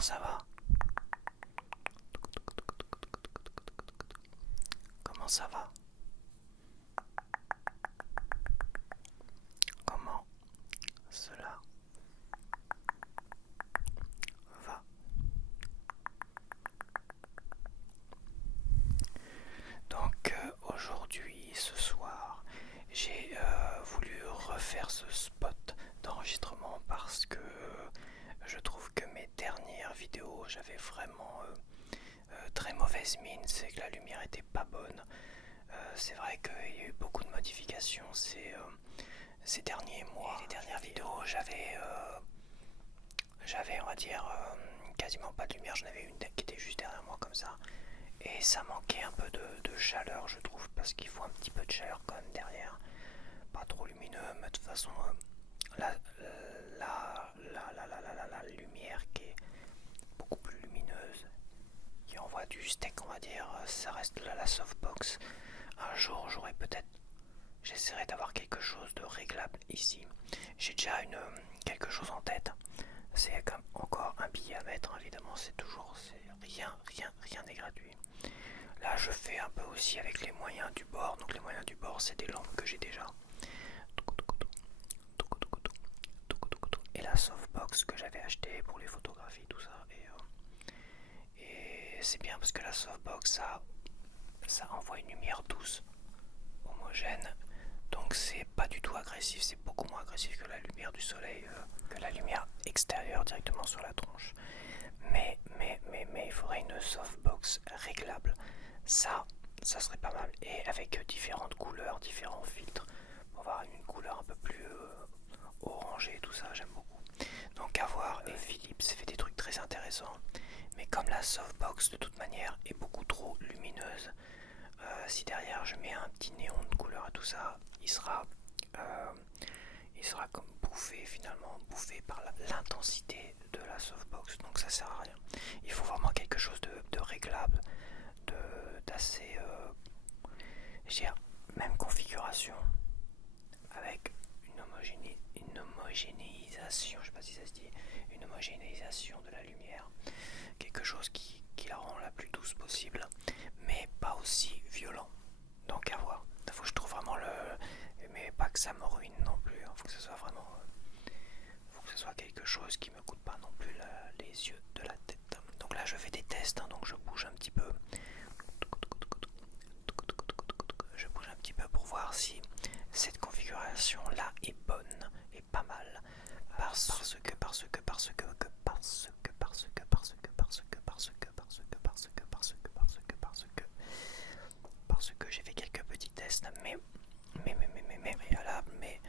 Comment ça va? Comment ça va? Comment cela va? Donc aujourd'hui, ce soir, j'ai voulu refaire ce spot d'enregistrement parce que je trouve que mes dernières vidéos, j'avais vraiment très mauvaise mine, c'est que la lumière était pas bonne. C'est vrai qu'il y a eu beaucoup de modifications ces derniers mois. Et les dernières vidéos, j'avais on va dire quasiment pas de lumière. J'en avais une qui était juste derrière moi comme ça. Et ça manquait un peu de chaleur, je trouve, parce qu'il faut un petit peu de chaleur quand même derrière. Pas trop lumineux, mais de toute façon, la lumière qui est beaucoup plus lumineuse, qui envoie du steak, on va dire, ça reste la softbox. Un jour, j'essaierai d'avoir quelque chose de réglable ici. J'ai déjà quelque chose en tête. C'est comme encore un billet à mettre, évidemment, c'est rien n'est gratuit. Là, je fais un peu aussi avec les moyens du bord. Donc les moyens du bord, c'est des lampes que j'ai déjà. Et la softbox que j'avais acheté pour les photographies, tout ça. Et c'est bien parce que la softbox, ça envoie une lumière douce, homogène. Donc c'est pas du tout agressif, c'est beaucoup moins agressif que la lumière du soleil, que la lumière extérieure directement sur la tronche. Mais il faudrait une softbox réglable. Ça serait pas mal. Et avec différentes couleurs, différents filtres, pour avoir une couleur un peu plus orangée, tout ça, j'aime beaucoup. Donc à voir, et Philips fait des trucs très intéressants. Mais comme la softbox de toute manière est beaucoup trop lumineuse, si derrière je mets un petit néon de couleur et tout ça, il sera comme bouffé par l'intensité de la softbox, donc ça sert à rien. Il faut vraiment quelque chose de réglable, d'assez même configuration, avec une homogénéisation, je sais pas si ça se dit, une homogénéisation de la lumière, quelque chose qui la rend la plus douce possible, mais pas aussi violent. Donc à voir. Il faut que je trouve vraiment mais pas que ça me ruine non plus. Il faut que ce soit vraiment, faut que ce soit quelque chose qui me coûte pas non plus les yeux de la tête. Donc là je fais des tests, donc je bouge un petit peu. Je bouge un petit peu pour voir si cette configuration là est bonne et pas mal. Parce que j'ai fait quelques petits tests, mais préalables, mais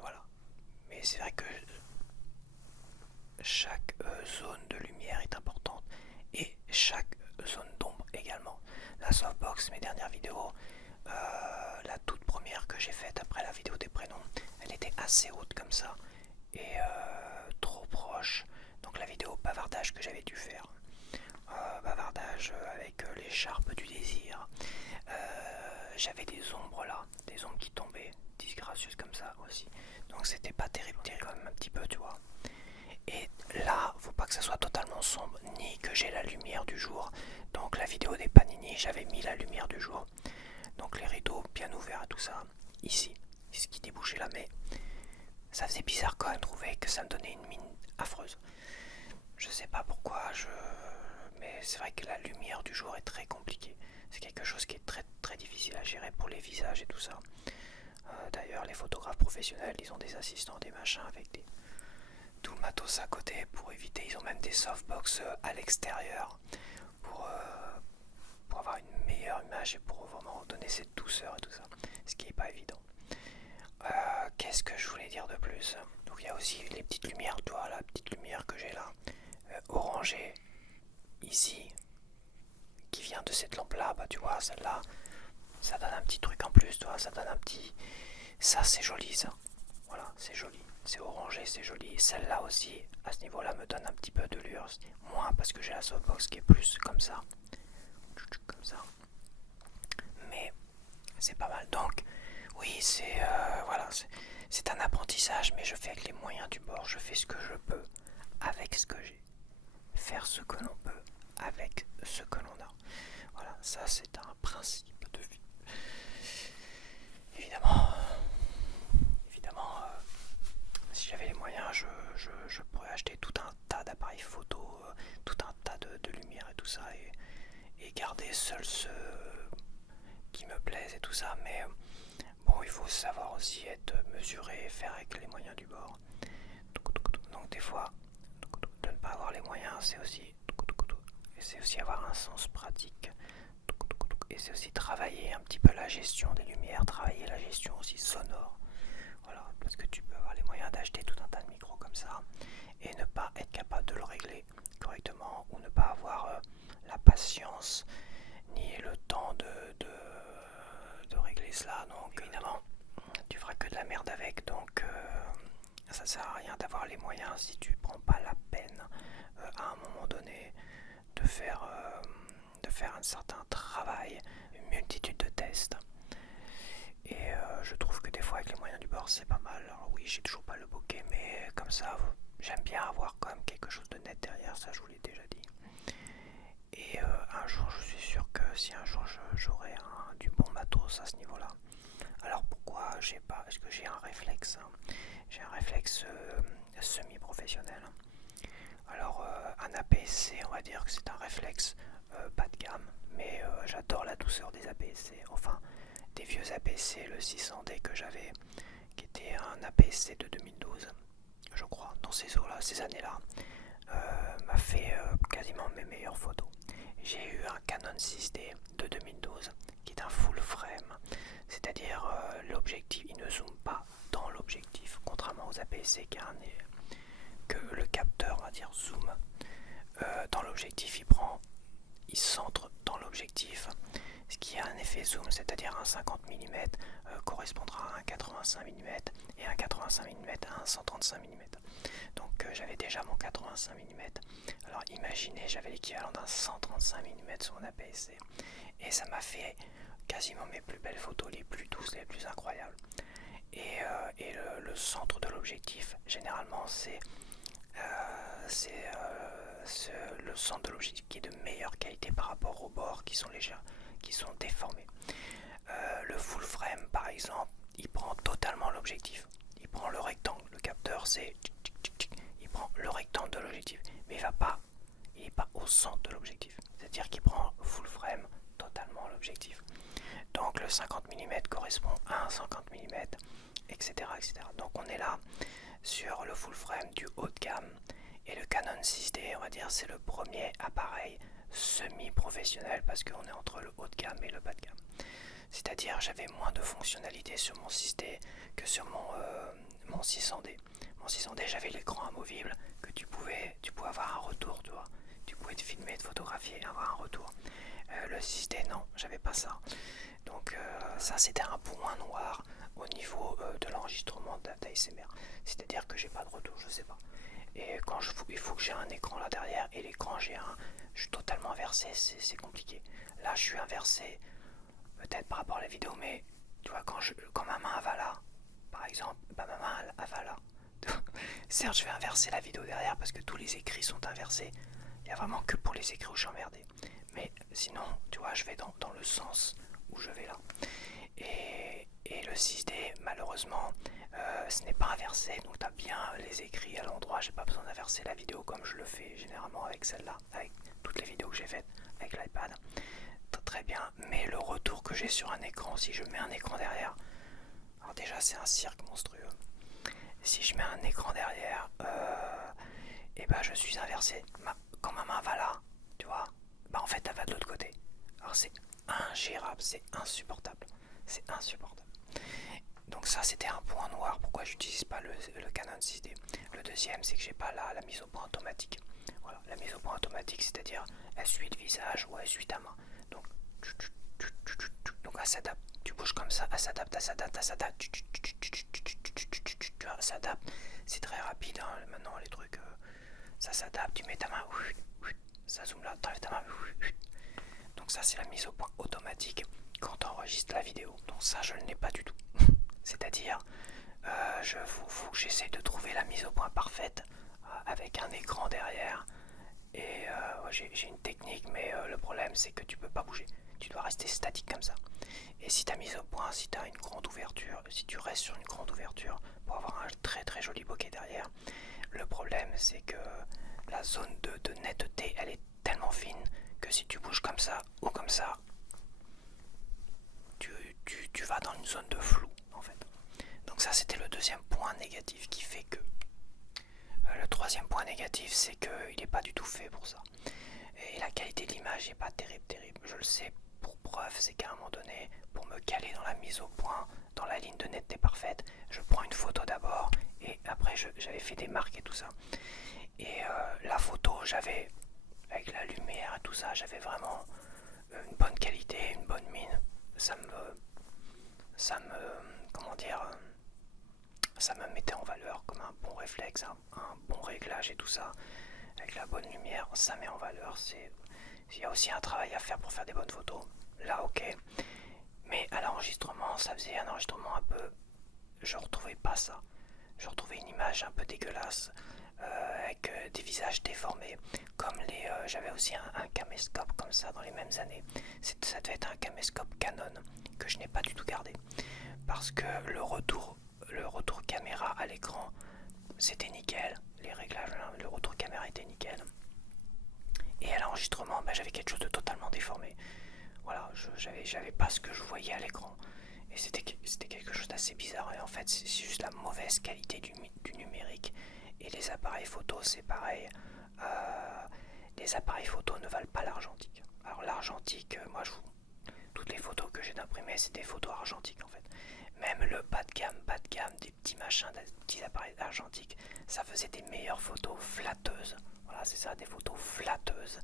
voilà. Mais c'est vrai que chaque zone de lumière est importante et chaque zone d'ombre également. La softbox, mes dernières vidéos, la toute première que j'ai faite après la vidéo des prénoms, elle était assez haute comme ça et trop proche. Donc la vidéo bavardage que j'avais dû faire, bavardage avec l'écharpe du désir, j'avais des ombres là, des ombres qui tombaient disgracieuses comme ça aussi. Donc c'était pas terrible quand même un petit peu, tu vois. Et là, faut pas que ça soit totalement sombre, ni que j'ai la lumière du jour. Donc la vidéo des panini, j'avais mis la lumière du jour. Donc les rideaux bien ouverts et tout ça. Ici, c'est ce qui débouchait là, mais ça faisait bizarre quand même, trouver que ça me donnait une mine affreuse. Je sais pas pourquoi, mais c'est vrai que la lumière du jour est très compliquée. C'est quelque chose qui est très très difficile à gérer pour les visages et tout ça. D'ailleurs, les photographes professionnels, ils ont des assistants, des machins avec tout le matos à côté pour éviter. Ils ont même des softbox à l'extérieur pour avoir une meilleure image et pour vraiment donner cette douceur et tout ça. Ce qui n'est pas évident. Qu'est-ce que je voulais dire de plus? Donc il y a aussi les petites lumières, toi, la petite lumière que j'ai là, orangée, ici, qui vient de cette lampe là, bah tu vois, celle-là, ça donne un petit truc en plus, toi, ça donne un petit... Ça c'est joli ça, voilà, c'est joli, c'est orangé, c'est joli. Celle-là aussi, à ce niveau-là, me donne un petit peu de lueur, moins parce que j'ai la softbox qui est plus comme ça, mais c'est pas mal. Donc oui, c'est voilà, c'est un apprentissage, mais je fais avec les moyens du bord, je fais ce que je peux avec ce que j'ai. faire ce que l'on peut avec ce que l'on a. Voilà, ça c'est un principe de vie. Évidemment, si j'avais les moyens, je pourrais acheter tout un tas d'appareils photo, tout un tas de lumière et tout ça, et garder seul ceux qui me plaisent et tout ça, mais bon, il faut savoir aussi être mesuré et faire avec les moyens du bord. Donc des fois, de ne pas avoir les moyens, c'est aussi avoir un sens pratique. Et c'est aussi travailler un petit peu la gestion des lumières, travailler la gestion aussi sonore. Voilà, parce que tu peux avoir les moyens d'acheter tout un tas de micros comme ça et ne pas être capable de le régler correctement, ou ne pas avoir la patience ni le temps de régler cela. Donc évidemment, tu feras que de la merde avec, donc ça sert à rien d'avoir les moyens si tu prends pas la peine à un moment donné de faire un certain travail, une multitude de tests. Et je trouve que des fois avec les moyens du bord c'est pas mal. Alors oui, j'ai toujours pas le bokeh, mais comme ça j'aime bien avoir quand même quelque chose de net derrière, ça je vous l'ai déjà dit. Et un jour, je suis sûr que si un jour j'aurai du bon matos à ce niveau-là. Alors pourquoi j'ai pas, est-ce que j'ai un réflexe, j'ai un réflexe semi-professionnel. Alors un APS-C, on va dire que c'est un réflexe bas de gamme, mais j'adore la douceur des APS-C, enfin des vieux APS-C, le 600D que j'avais, qui était un APS-C de 2012, je crois, dans ces eaux-là, ces années-là, m'a fait quasiment mes meilleures photos. J'ai eu un Canon 6D de 2012 qui est un full frame, c'est-à-dire l'objectif, il ne zoome pas dans l'objectif, contrairement aux APS-C que le capteur, on va dire, zoom dans l'objectif, il centre dans l'objectif, ce qui a un effet zoom, c'est-à-dire un 50 mm correspondra à un 85 mm et un 85 mm à un 135 mm. Donc j'avais déjà mon 85 mm. Alors imaginez, j'avais l'équivalent d'un 135 mm sur mon APS-C. Et ça m'a fait quasiment mes plus belles photos, les plus douces, les plus incroyables. Et le centre de l'objectif, généralement, c'est le centre de l'objectif qui est de meilleure qualité par rapport aux bords qui sont légers, qui sont déformés. Le full frame, par exemple, il prend totalement l'objectif. Il prend le rectangle. Le capteur, il prend le rectangle de l'objectif, mais il n'est pas au centre de l'objectif. C'est-à-dire qu'il prend full frame totalement l'objectif. Donc le 50 mm correspond à un 50 mm, etc., etc. Donc on est là sur le full frame du haut de gamme. Et le Canon 6D, on va dire, c'est le premier appareil semi-professionnel parce qu'on est entre le haut de gamme et le bas de gamme. C'est-à-dire j'avais moins de fonctionnalités sur mon 6D que sur mon 600D. Mon 600D, j'avais l'écran amovible que tu pouvais avoir un retour, tu vois. Tu pouvais te filmer, te photographier et avoir un retour. Le 6D, non, j'avais pas ça. Donc ça, c'était un point noir au niveau de l'enregistrement d'ASMR. C'est-à-dire que j'ai pas de retour, je sais pas. Et quand il faut que j'ai un écran là derrière, et l'écran je suis totalement inversé, c'est compliqué. Là je suis inversé, peut-être par rapport à la vidéo, mais tu vois, quand ma main va là, par exemple, ma main elle va là. Certes je vais inverser la vidéo derrière parce que tous les écrits sont inversés. Il n'y a vraiment que pour les écrits où je suis emmerdé. Mais sinon, tu vois, je vais dans le sens où je vais là. Et le 6D, malheureusement, ce n'est pas inversé, donc tu as bien les écrits à l'endroit. J'ai pas besoin d'inverser la vidéo comme je le fais généralement avec celle-là, avec toutes les vidéos que j'ai faites avec l'iPad. Très bien, mais le retour que j'ai sur un écran, si je mets un écran derrière, alors déjà c'est un cirque monstrueux. Si je mets un écran derrière, et ben je suis inversé. Quand ma main va là, tu vois, bah en fait elle va de l'autre côté. Alors c'est ingérable, c'est insupportable. C'est insupportable. Donc ça c'était un point noir, pourquoi j'utilise pas le Canon 6D. Le deuxième c'est que j'ai pas la mise au point automatique. Voilà, la mise au point automatique, c'est-à-dire elle suit le visage ou elle suit ta main. Donc elle s'adapte, tu bouges comme ça, elle s'adapte, elle s'adapte. C'est très rapide hein, maintenant les trucs, ça s'adapte, tu mets ta main, ça zoome là, t'enlèves ta main. Donc ça c'est la mise au point automatique quand tu enregistres la vidéo. Donc ça je ne l'ai pas du tout. C'est-à-dire faut que j'essaie de trouver la mise au point parfaite avec un écran derrière Et j'ai une technique, mais le problème c'est que tu peux pas bouger. Tu dois rester statique comme ça. Et si tu as mis au point, si tu as une grande ouverture, si tu restes sur une grande ouverture pour avoir un très très joli bokeh derrière, le problème c'est que la zone de netteté elle est tellement fine que si tu bouges comme ça ou comme ça, tu vas dans une zone de flou en fait. Donc ça c'était le deuxième point négatif qui fait que... le troisième point négatif c'est qu'il n'est pas du tout fait pour ça. Et la qualité de l'image n'est pas terrible. Je le sais pour preuve, c'est qu'à un moment donné, pour me caler dans la mise au point, dans la ligne de netteté parfaite, je prends une photo d'abord et après j'avais fait des marques et tout ça. Et la photo, j'avais, avec la lumière et tout ça, j'avais vraiment une bonne qualité, une bonne mine. Comment dire, ça me mettait en valeur comme un bon réflexe, un bon réglage et tout ça. Avec la bonne lumière, ça met en valeur. Il y a aussi un travail à faire pour faire des bonnes photos. Là, ok. Mais à l'enregistrement, ça faisait un enregistrement un peu... Je retrouvais pas ça. Je retrouvais une image un peu dégueulasse, avec des visages déformés. Comme les... j'avais aussi un caméscope comme ça dans les mêmes années. Ça devait être un caméscope Canon que je n'ai pas du tout gardé. Parce que le retour caméra à l'écran, c'était nickel. Les réglages, le retour caméra était nickel. Et à l'enregistrement, j'avais quelque chose de totalement déformé. Voilà, j'avais pas ce que je voyais à l'écran. Et c'était quelque chose d'assez bizarre. Et en fait, c'est juste la mauvaise qualité du numérique. Et les appareils photo, c'est pareil. Les appareils photo ne valent pas l'argentique. Alors l'argentique, toutes les photos que j'ai d'imprimées, c'est des photos argentiques en fait. Même le bas de gamme, des petits machins, des petits appareils argentiques, ça faisait des meilleures photos flatteuses. Voilà, c'est ça, des photos flatteuses.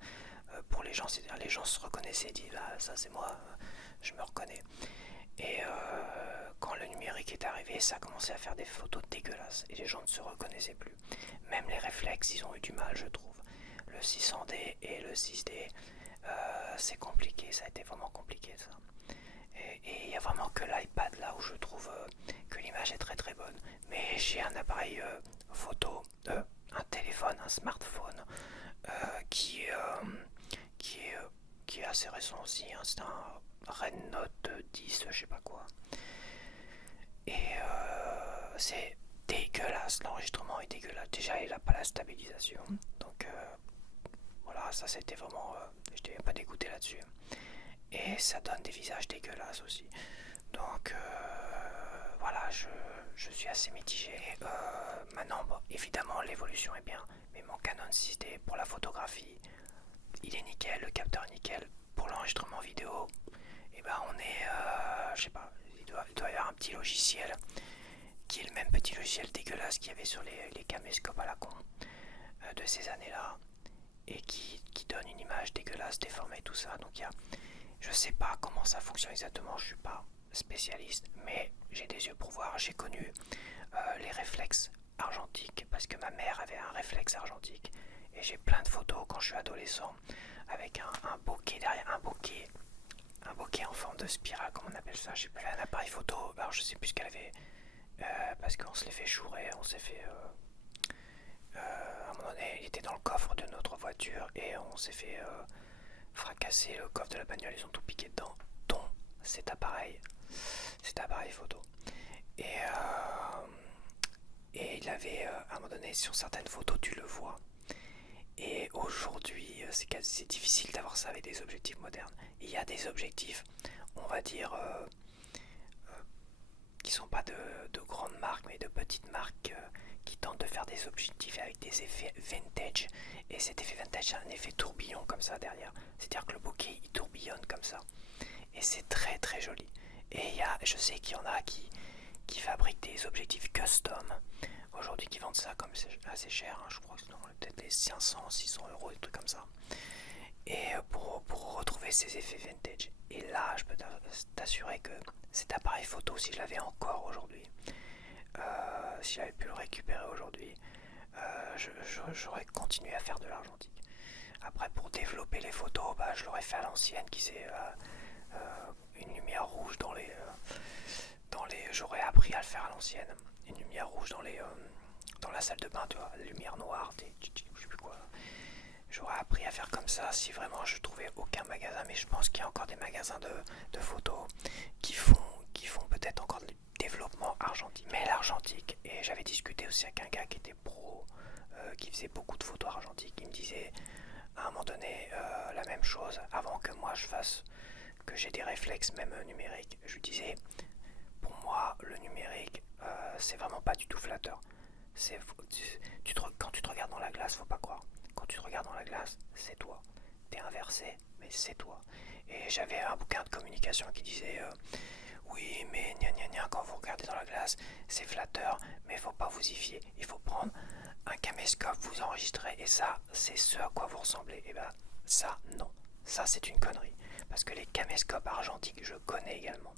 Pour les gens, c'est-à-dire les gens se reconnaissaient, disent ah, ça c'est moi, je me reconnais. Et quand le numérique est arrivé, ça a commencé à faire des photos dégueulasses et les gens ne se reconnaissaient plus. Même les réflexes, ils ont eu du mal, je trouve. Le 600D et le 6D, c'est compliqué, ça a été vraiment compliqué ça. Et il n'y a vraiment que l'iPad là où je trouve que l'image est très très bonne. Mais j'ai un appareil photo, un téléphone, un smartphone qui est assez récent aussi. Hein. C'est un Redmi Note 10, je sais pas quoi. Et c'est dégueulasse, l'enregistrement est dégueulasse. Déjà, il n'a pas la stabilisation. Donc voilà, ça c'était vraiment... j'étais un peu dégoûté là-dessus. Et ça donne des visages dégueulasses aussi. Donc voilà, je suis assez mitigé. Maintenant, bon, évidemment, l'évolution est bien. Mais mon Canon 6D pour la photographie, il est nickel, le capteur est nickel. Pour l'enregistrement vidéo, et ben on est, je sais pas, il doit y avoir un petit logiciel qui est le même petit logiciel dégueulasse qu'il y avait sur les caméscopes à la con de ces années-là et qui donne une image dégueulasse, déformée, tout ça. Donc je sais pas comment ça fonctionne exactement, je suis pas spécialiste, mais j'ai des yeux pour voir. J'ai connu les réflexes argentiques parce que ma mère avait un réflexe argentique et j'ai plein de photos quand je suis adolescent avec un bokeh derrière, un bokeh en forme de spirale, comme on appelle ça. J'ai plus un appareil photo, alors je sais plus ce qu'elle avait, parce qu'on se l'est fait chourer, on s'est fait à un moment donné il était dans le coffre de notre voiture et on s'est fait fracasser le coffre de la bagnole, ils ont tout piqué dedans, dont cet appareil photo. Et il avait, à un moment donné, sur certaines photos, tu le vois. Et aujourd'hui, c'est difficile d'avoir ça avec des objectifs modernes. Il y a des objectifs, on va dire, qui sont pas de grandes marques, mais de petites marques qui tentent de faire des objectifs avec des effets vintage. Et cet effet vintage, c'est un effet tourbillon comme ça derrière. C'est-à-dire que le bokeh, il tourbillonne comme ça. Et c'est très très joli. Et je sais qu'il y en a qui fabriquent des objectifs custom aujourd'hui, qui vendent ça comme c'est assez cher, hein. Je crois que c'est peut-être les 500, 600 euros, des trucs comme ça. Et pour retrouver ces effets vintage. Et là, je peux t'assurer que cet appareil photo, si je l'avais encore aujourd'hui, si j'avais pu le récupérer aujourd'hui, j'aurais continué à faire de l'argentique. Après, pour développer les photos, je l'aurais fait à l'ancienne, qui c'est une lumière rouge dans les j'aurais appris à le faire à l'ancienne. Une lumière rouge dans la salle de bain, tu vois, la lumière noire, je sais plus quoi. J'aurais appris à faire comme ça si vraiment je trouvais aucun magasin, mais je pense qu'il y a encore des magasins de photos qui font peut-être encore du développement argentique. Mais l'argentique, et j'avais discuté aussi avec un gars qui était pro, qui faisait beaucoup de photos argentiques, il me disait à un moment donné la même chose, avant que moi que j'ai des réflexes même numériques, je lui disais, pour moi le numérique c'est vraiment pas du tout flatteur. Quand tu te regardes dans la glace, faut pas croire. Quand tu te regardes dans la glace, c'est toi. T'es inversé, mais c'est toi. Et j'avais un bouquin de communication qui disait oui, mais gna gna gna, quand vous regardez dans la glace, c'est flatteur, mais faut pas vous y fier. Il faut prendre un caméscope, vous enregistrer, et ça, c'est ce à quoi vous ressemblez. Et ben, ça, non. Ça, c'est une connerie. Parce que les caméscopes argentiques, je connais également.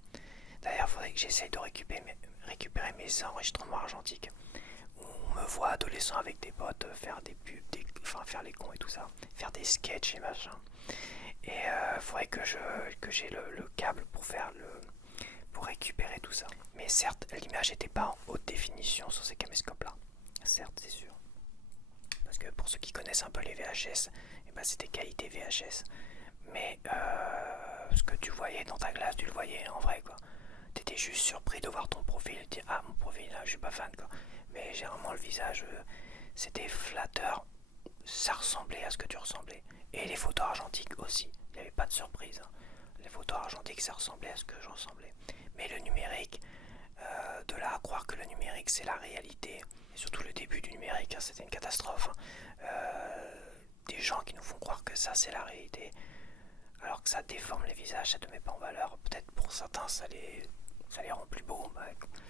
D'ailleurs, il faudrait que j'essaye de récupérer mes enregistrements argentiques. On me voit adolescent avec des potes faire des pubs, faire les cons et tout ça, faire des sketchs et machin. Et faudrait que j'ai le câble pour récupérer tout ça. Mais certes, l'image n'était pas en haute définition sur ces caméscopes-là. Certes, c'est sûr. Parce que pour ceux qui connaissent un peu les VHS, eh ben c'était qualité VHS. Mais ce que tu voyais dans ta glace, tu le voyais en vrai, quoi. T'étais juste surpris de voir ton profil et te dire ah, mon profil là, je suis pas fan, quoi. Mais généralement le visage c'était flatteur, ça ressemblait à ce que tu ressemblais. Et les photos argentiques aussi, il n'y avait pas de surprise, hein. Les photos argentiques ça ressemblait à ce que je ressemblais. Mais le numérique, de là à croire que le numérique c'est la réalité, et surtout le début du numérique, hein, c'était une catastrophe, hein. Des gens qui nous font croire que ça c'est la réalité, alors que ça déforme les visages, ça te met pas en valeur. Peut-être pour certains ça les rend plus beaux.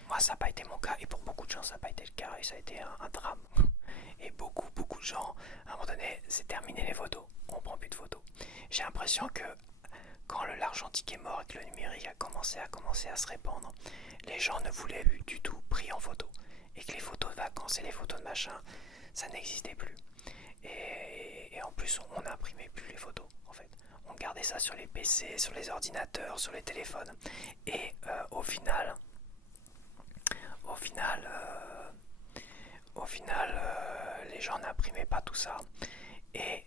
Moi ça n'a pas été mon cas, et pour beaucoup de gens ça n'a pas été le cas, et ça a été un drame. Et beaucoup de gens, à un moment donné, c'est terminé les photos, on prend plus de photos. J'ai l'impression que quand l'argentique est mort et que le numérique a commencé à se répandre, les gens ne voulaient plus du tout pris en photo, et que les photos de vacances et les photos de machin, ça n'existait plus. Et en plus on n'imprimait plus les photos en fait. On gardait ça sur les PC, sur les ordinateurs, sur les téléphones. Et au final, les gens n'imprimaient pas tout ça. Et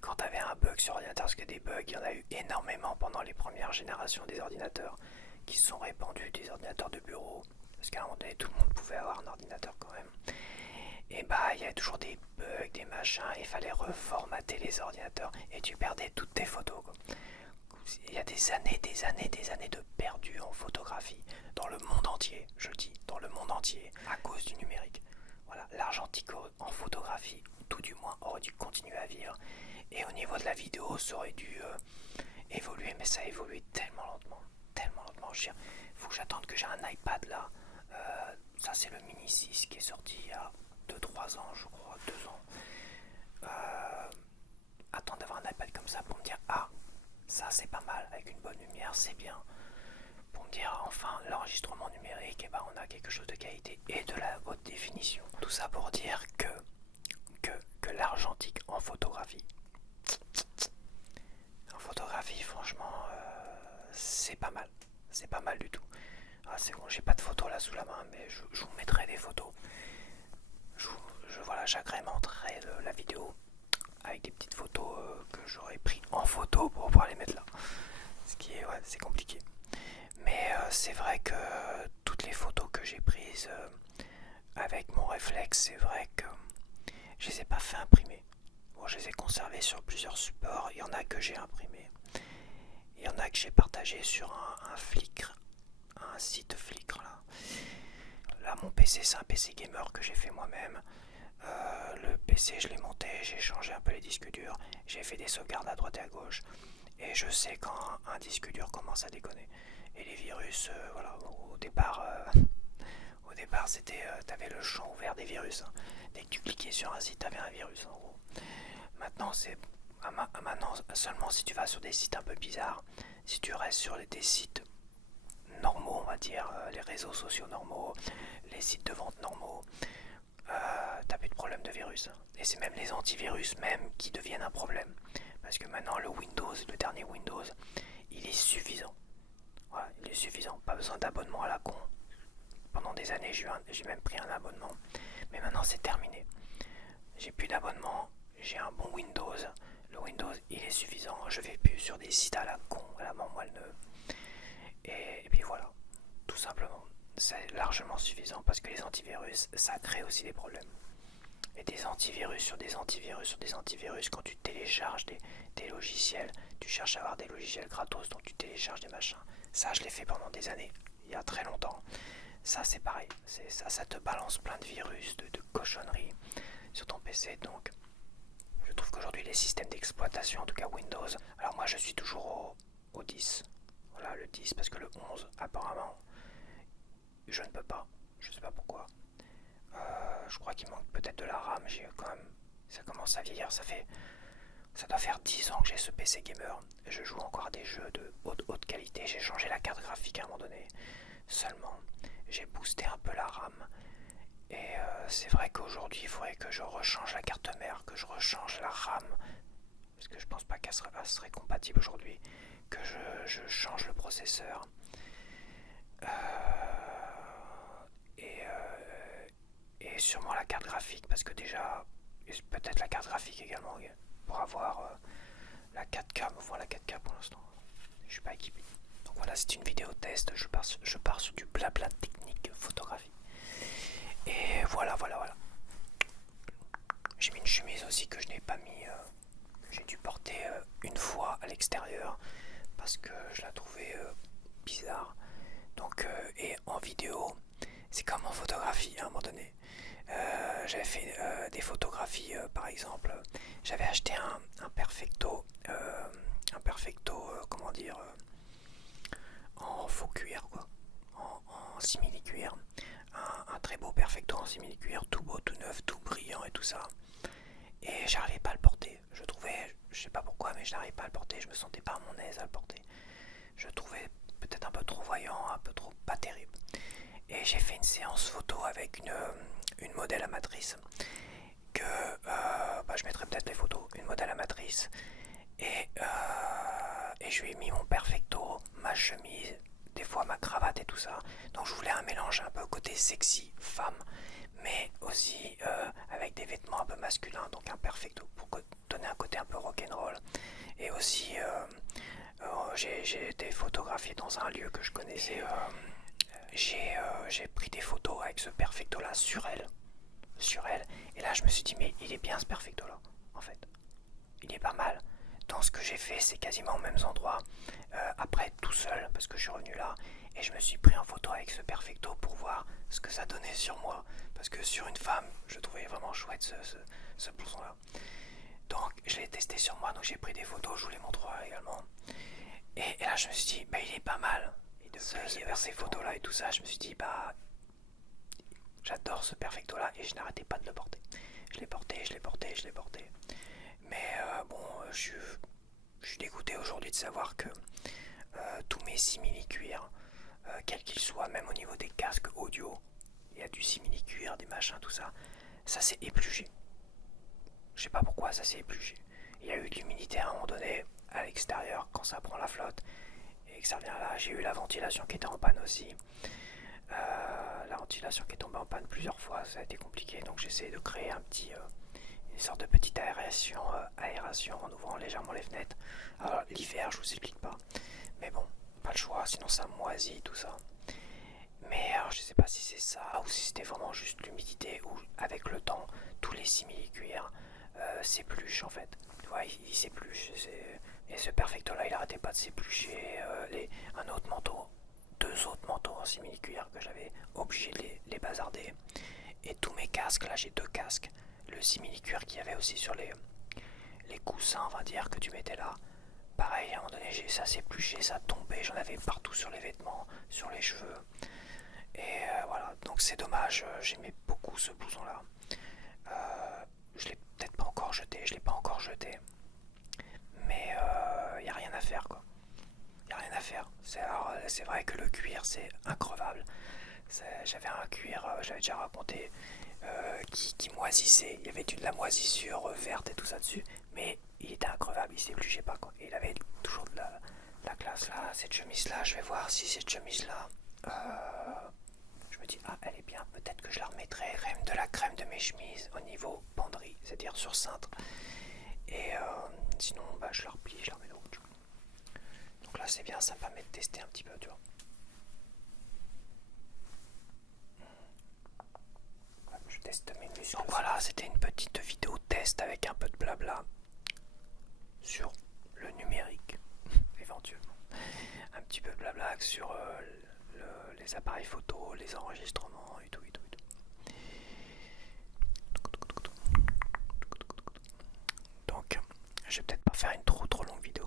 quand tu avais un bug sur ordinateur, parce que des bugs, il y en a eu énormément pendant les premières générations des ordinateurs qui se sont répandus, des ordinateurs de bureau, parce qu'à un moment donné, tout le monde pouvait avoir un ordinateur quand même. Et bah, il y avait toujours des bugs, des machins, il fallait reformater les ordinateurs et tu perdais toutes tes photos, quoi. Il y a des années de perdu en photographie dans le monde entier, je dis, dans le monde entier, à cause du numérique. Voilà, l'argentique en photographie, tout du moins, aurait dû continuer à vivre. Et au niveau de la vidéo, ça aurait dû évoluer, mais ça a évolué tellement lentement, tellement lentement. Je veux dire, faut que j'attende que j'ai un iPad là. Ça, c'est le Mini 6 qui est sorti il y a 2-3 ans, je crois, 2 ans. Attendre d'avoir un iPad comme ça pour me dire ah, ça c'est pas mal, avec une bonne lumière, c'est bien. Pour me dire enfin l'enregistrement numérique, et ben on a quelque chose de qualité et de la haute définition. Tout ça pour dire que l'argentique en photographie, franchement, c'est pas mal. C'est pas mal du tout. Ah, c'est bon, j'ai pas de photos là sous la main, mais je vous mettrai des photos. Voilà, j'agrémenterai la vidéo avec des petites photos que j'aurais pris en photo pour pouvoir les mettre là. Ce qui est, ouais, c'est compliqué. Mais c'est vrai que toutes les photos que j'ai prises avec mon réflexe, c'est vrai que je les ai pas fait imprimer. Bon, je les ai conservées sur plusieurs supports. Il y en a que j'ai imprimé. Il y en a que j'ai partagé sur un Flickr, un site Flickr là. Là, mon PC, c'est un PC gamer que j'ai fait moi-même. Le PC, je l'ai monté, j'ai changé un peu les disques durs, j'ai fait des sauvegardes à droite et à gauche. Et je sais quand un disque dur commence à déconner. Et les virus, voilà, au départ, c'était, t'avais le champ ouvert des virus, hein. Dès que tu cliquais sur un site, t'avais un virus en gros. Maintenant, maintenant seulement si tu vas sur des sites un peu bizarres. Si tu restes sur des sites normaux, on va dire, les réseaux sociaux normaux, les sites de vente normaux, t'as plus de problème de virus. Et c'est même les antivirus même qui deviennent un problème. Parce que maintenant le dernier Windows, il est suffisant. Voilà, il est suffisant. Pas besoin d'abonnement à la con. Pendant des années, j'ai même pris un abonnement. Mais maintenant c'est terminé. J'ai plus d'abonnement. j'ai un bon Windows. Le Windows, il est suffisant. Je vais plus sur des sites à la con, à la mort moelle-neuve. Et puis voilà, tout simplement. C'est largement suffisant parce que les antivirus, ça crée aussi des problèmes. Et des antivirus sur des antivirus sur des antivirus, quand tu télécharges des logiciels, tu cherches à avoir des logiciels gratos, donc tu télécharges des machins. Ça, je l'ai fait pendant des années, il y a très longtemps. Ça, c'est pareil. Ça te balance plein de virus, de cochonneries sur ton PC. Donc, je trouve qu'aujourd'hui, les systèmes d'exploitation, en tout cas Windows, alors moi, je suis toujours au 10. Voilà, le 10, parce que le 11, apparemment, je ne peux pas. Je sais pas pourquoi. Je crois qu'il manque peut-être de la RAM. J'ai quand même, ça commence à vieillir. Ça doit faire 10 ans que j'ai ce PC gamer. Je joue encore à des jeux de haute qualité. J'ai changé la carte graphique à un moment donné. Seulement, j'ai boosté un peu la RAM. Et c'est vrai qu'aujourd'hui, il faudrait que je rechange la carte mère, que je rechange la RAM. Parce que je pense pas qu'elle serait compatible aujourd'hui. Que je change le processeur. Et sûrement la carte graphique, parce que déjà, peut-être la carte graphique également, pour avoir la 4K, me voir la 4K pour l'instant. Je suis pas équipé. Donc voilà, c'est une vidéo test, je pars sur du blabla technique photographie. Et voilà. J'ai mis une chemise aussi que je n'ai pas mis, que j'ai dû porter une fois à l'extérieur, parce que je la trouvais bizarre. Donc, et en vidéo, c'est comme en photographie à un moment donné. J'avais fait des photographies, par exemple, j'avais acheté un perfecto, comment dire, en faux cuir, quoi, en simili cuir, un très beau perfecto en simili cuir, tout beau, tout neuf, tout brillant et tout ça. Et j'arrivais pas à le porter. Je trouvais, je sais pas pourquoi, mais je n'arrivais pas à le porter. Je me sentais pas à mon aise à le porter. Je trouvais peut-être un peu trop voyant, un peu trop pas terrible. Et j'ai fait une séance photo avec une modèle amatrice que je mettrai peut-être les photos, une modèle amatrice, et je lui ai mis mon perfecto, ma chemise, des fois ma cravate et tout ça. Donc je voulais un mélange un peu côté sexy, femme, mais aussi avec des vêtements un peu masculins, donc un perfecto pour donner un côté un peu rock'n'roll. Et aussi j'ai été photographié dans un lieu que je connaissais. J'ai pris des photos avec ce perfecto là sur elle, et là je me suis dit mais il est bien ce perfecto là en fait, il est pas mal. Dans ce que j'ai fait, c'est quasiment aux mêmes endroits, après tout seul parce que je suis revenu là et je me suis pris en photo avec ce perfecto pour voir ce que ça donnait sur moi, parce que sur une femme je trouvais vraiment chouette ce blouson là. Donc je l'ai testé sur moi, donc j'ai pris des photos, je vous les montrerai également. Et là je me suis dit bah il est pas mal. Et de faire ces photos là et tout ça, je me suis dit bah j'adore ce perfecto là, et je n'arrêtais pas de le porter. Je l'ai porté. Mais bon, je suis dégoûté aujourd'hui de savoir que tous mes simili-cuirs, quels qu'ils soient, même au niveau des casques audio, il y a du simili-cuir, des machins, tout ça, ça s'est épluché. Je sais pas pourquoi ça s'est épluché. Il y a eu de l'humidité à un moment donné à l'extérieur quand ça prend la flotte et que ça revient là. J'ai eu la ventilation qui était en panne aussi. La ventilation qui est tombée en panne plusieurs fois, ça a été compliqué, donc j'essaie de créer une sorte de petite aération en ouvrant légèrement les fenêtres. Alors l'hiver, je vous explique pas, mais bon, pas le choix, sinon ça moisit tout ça. Mais alors je sais pas si c'est ça ou si c'était vraiment juste l'humidité, ou avec le temps tous les simili-cuirs s'épluchent en fait. Tu vois, il s'épluche, et ce perfecto là il arrêtait pas de s'éplucher. Un autre manteau, deux autres manteaux en simili-cuir que j'avais obligé de les bazarder. Et tous mes casques, là j'ai deux casques, le simili-cuir qu'il y avait aussi sur les coussins, on va dire, que tu mettais là. Pareil, à un moment donné, ça s'épluchait, ça tombait, j'en avais partout sur les vêtements, sur les cheveux. Et voilà, donc c'est dommage, j'aimais beaucoup ce blouson là. Je l'ai peut-être pas encore jeté, mais il n'y a rien à faire quoi. Il n'y a rien à faire. C'est vrai que le cuir c'est increvable. J'avais un cuir, j'avais déjà raconté, qui moisissait. Il y avait de la moisissure verte et tout ça dessus, mais il était increvable, il s'épluchait pas quoi. Et il avait toujours de la classe là. Cette chemise là, je vais voir si cette chemise là, je me dis, ah, elle est bien, peut-être que je la remettrai. De la crème de mes chemises au niveau banderie, c'est-à-dire sur cintre. Et sinon, bah, je la replie, je la remets dans l'autre. Donc là, c'est bien, ça me permet de tester un petit peu, tu vois. Je teste mes muscles. Donc voilà, c'était une petite vidéo test avec un peu de blabla sur le numérique, éventuellement. Un petit peu de blabla sur les appareils photo, les enregistrements et tout, et tout, et tout. Donc, je vais peut-être pas faire une trop longue vidéo.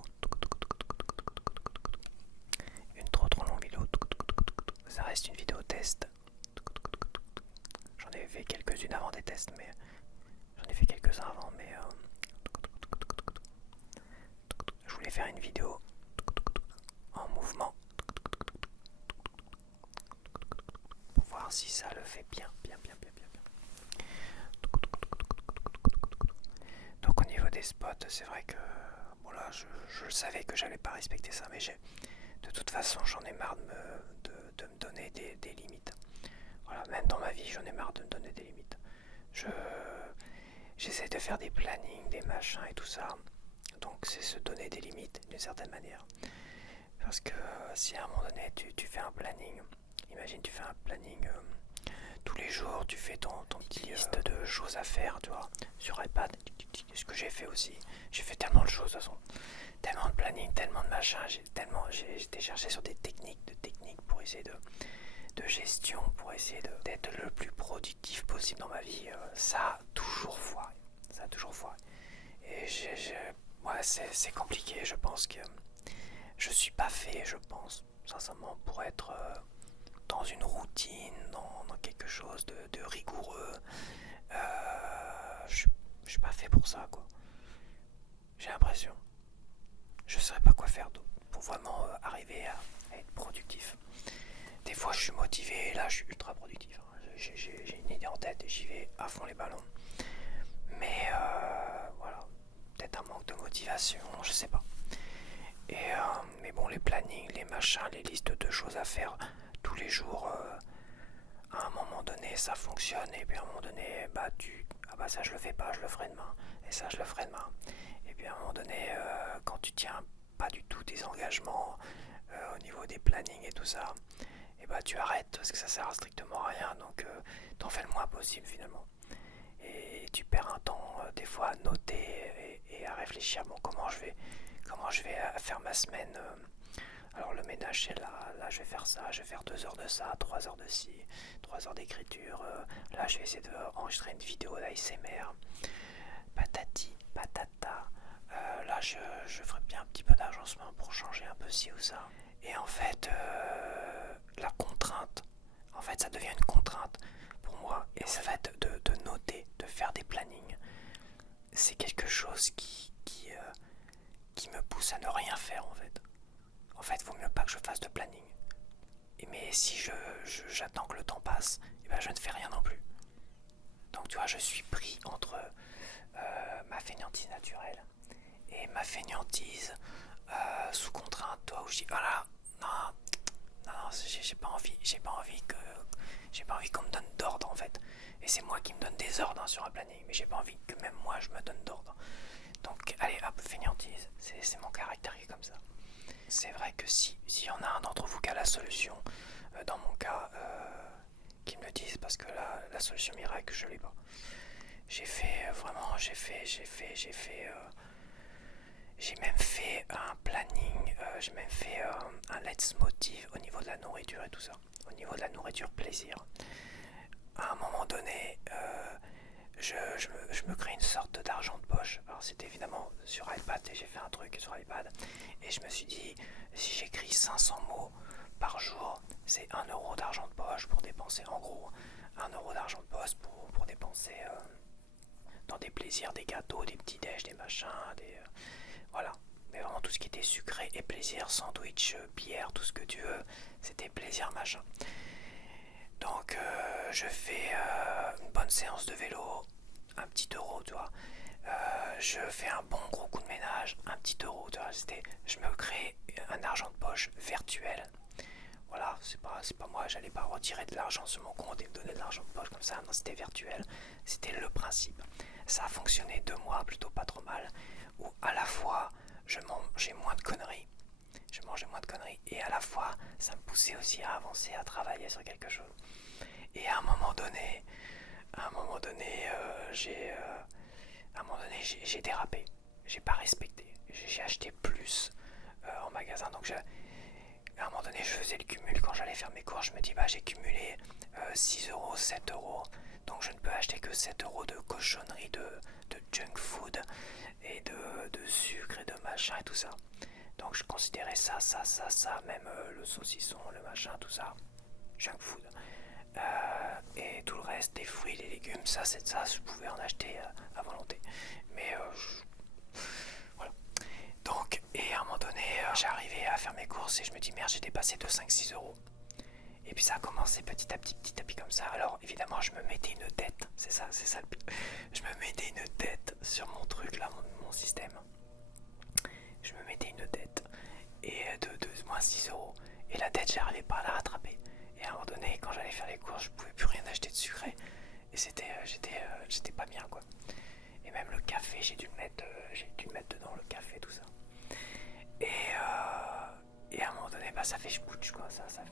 Une trop longue vidéo. Ça reste une vidéo test. J'en ai fait quelques-unes avant des tests, mais j'en ai fait quelques-uns avant, mais je voulais faire une vidéo en mouvement pour voir si ça le fait bien. Donc au niveau des spots, c'est vrai que bon là, je savais que j'allais pas respecter ça, mais de toute façon j'en ai marre de me donner des limites. Voilà, même dans ma vie j'en ai marre de me donner des limites. J'essaie de faire des plannings, des machins et tout ça. Donc c'est se donner des limites d'une certaine manière. Parce que si à un moment donné tu fais un planning, imagine tu fais un planning tous les jours, tu fais ton petite liste de choses à faire, tu vois, sur iPad, ce que j'ai fait aussi. J'ai fait tellement de choses de toute façon, tellement de planning, tellement de machins, j'ai été chercher sur des techniques pour essayer de gestion, pour essayer d'être le plus productif possible dans ma vie. Ça a toujours foiré. Et ouais, c'est compliqué, je pense que je suis pas fait, je pense, sincèrement, pour être dans une routine, dans quelque chose de rigoureux. Je suis pas fait pour ça, quoi. J'ai l'impression. Je saurais pas quoi faire d'autre pour vraiment arriver à être productif. Des fois, je suis motivé, là, je suis ultra productif. J'ai une idée en tête et j'y vais à fond les ballons. Mais voilà, peut-être un manque de motivation, je sais pas. Mais bon, les plannings, les machins, les listes de choses à faire tous les jours, à un moment donné, ça fonctionne. Et puis à un moment donné, bah ça je le fais pas, je le ferai demain. Et ça je le ferai demain. Et puis à un moment donné, quand tu tiens pas du tout tes engagements au niveau des plannings et tout ça, et bah tu arrêtes parce que ça sert à strictement à rien. Donc t'en fais le moins possible finalement. Et tu perds un temps des fois à noter et à réfléchir, bon, comment je vais faire ma semaine. Alors le ménage c'est là je vais faire ça, je vais faire 2 heures de ça, 3 heures de ci, 3 heures d'écriture, là je vais essayer d'enregistrer une vidéo d'ASMR, patati, patata, là je ferai bien un petit peu d'agencement pour changer un peu ci ou ça. Et en fait, la contrainte, en fait ça devient une contrainte pour moi, et ça va être de noter, de faire des plannings. C'est quelque chose qui me pousse à ne rien faire en fait. En fait, vaut mieux pas que je fasse de planning. Mais si j'attends que le temps passe, et ben je ne fais rien non plus. Donc tu vois, je suis pris entre ma fainéantise naturelle et ma fainéantise sous contrainte, toi, où je dis voilà, non, j'ai pas envie qu'on me donne d'ordre en fait. Et c'est moi qui me donne des ordres sur un planning, mais j'ai pas envie que même moi je me donne d'ordre. Donc allez hop, fainéantise, c'est mon caractère qui est comme ça. C'est vrai que s'il y en a un d'entre vous qui a la solution, dans mon cas, qu'ils me le disent, parce que la solution miracle, je l'ai pas. J'ai même fait un planning, j'ai même fait un let's motive au niveau de la nourriture et tout ça, au niveau de la nourriture plaisir. À un moment donné, je me crée une sorte d'argent de poche. Alors c'était évidemment sur iPad et j'ai fait un truc sur iPad et je me suis dit, si j'écris 500 mots par jour, c'est 1 euro d'argent de poche pour dépenser, en gros 1 euro d'argent de poche pour dépenser dans des plaisirs, des gâteaux, des petits déj, des machins, voilà. Mais vraiment tout ce qui était sucré et plaisir, sandwich, bière, tout ce que tu veux, c'était plaisir machin. Donc je fais une bonne séance de vélo, un petit euro, tu vois. Je fais un bon gros coup de ménage, un petit euro, tu vois. Je me crée un argent de poche virtuel. Voilà, c'est pas moi, j'allais pas retirer de l'argent sur mon compte et me donner de l'argent de poche comme ça, non, c'était virtuel, c'était le principe. Ça a fonctionné 2 mois, plutôt pas trop mal, où à la fois je mangeais moins de conneries, et à la fois ça me poussait aussi à avancer, à travailler sur quelque chose. Et à un moment donné, j'ai dérapé, j'ai pas respecté, j'ai acheté plus en magasin, donc à un moment donné, je faisais le cumul quand j'allais faire mes courses. Je me dis, bah, j'ai cumulé 6 euros, 7 euros. Donc, je ne peux acheter que 7 euros de cochonnerie, de junk food et de sucre et de machin et tout ça. Donc, je considérais ça, même le saucisson, le machin, tout ça, junk food. Et tout le reste, des fruits, des légumes, ça, c'est ça, je pouvais en acheter à volonté. Mais voilà. Donc, et à un moment donné, j'arrivais à faire mes courses et je me dis merde, j'ai dépassé de 5-6 euros. Et puis ça a commencé petit à petit comme ça. Alors évidemment, je me mettais une dette, c'est ça le pire. Je me mettais une dette sur mon truc là, mon système. Je me mettais une dette et de moins 6 euros. Et la dette, j'arrivais pas à la rattraper. Et à un moment donné, quand j'allais faire les courses, je pouvais plus rien acheter de sucré. Et j'étais pas bien quoi. Et même le café, j'ai dû le mettre dedans, le café, tout ça. Et à un moment donné, bah, ça fait chbouch quoi, ça fait.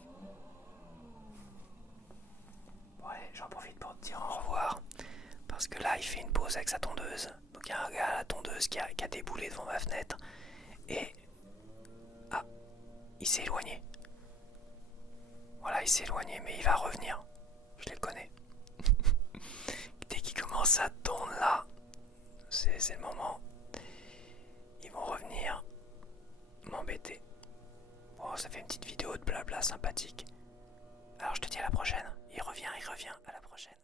Bon, allez, j'en profite pour te dire au revoir. Parce que là, il fait une pause avec sa tondeuse. Donc il y a un gars à la tondeuse qui a déboulé devant ma fenêtre. Et. Ah, il s'est éloigné. Voilà, il s'est éloigné, mais il va revenir. Je le connais. Dès qu'il commence à tourner là, c'est le moment. Ils vont revenir m'embêter. Bon, ça fait une petite vidéo de blabla sympathique. Alors je te dis à la prochaine. Il revient, à la prochaine.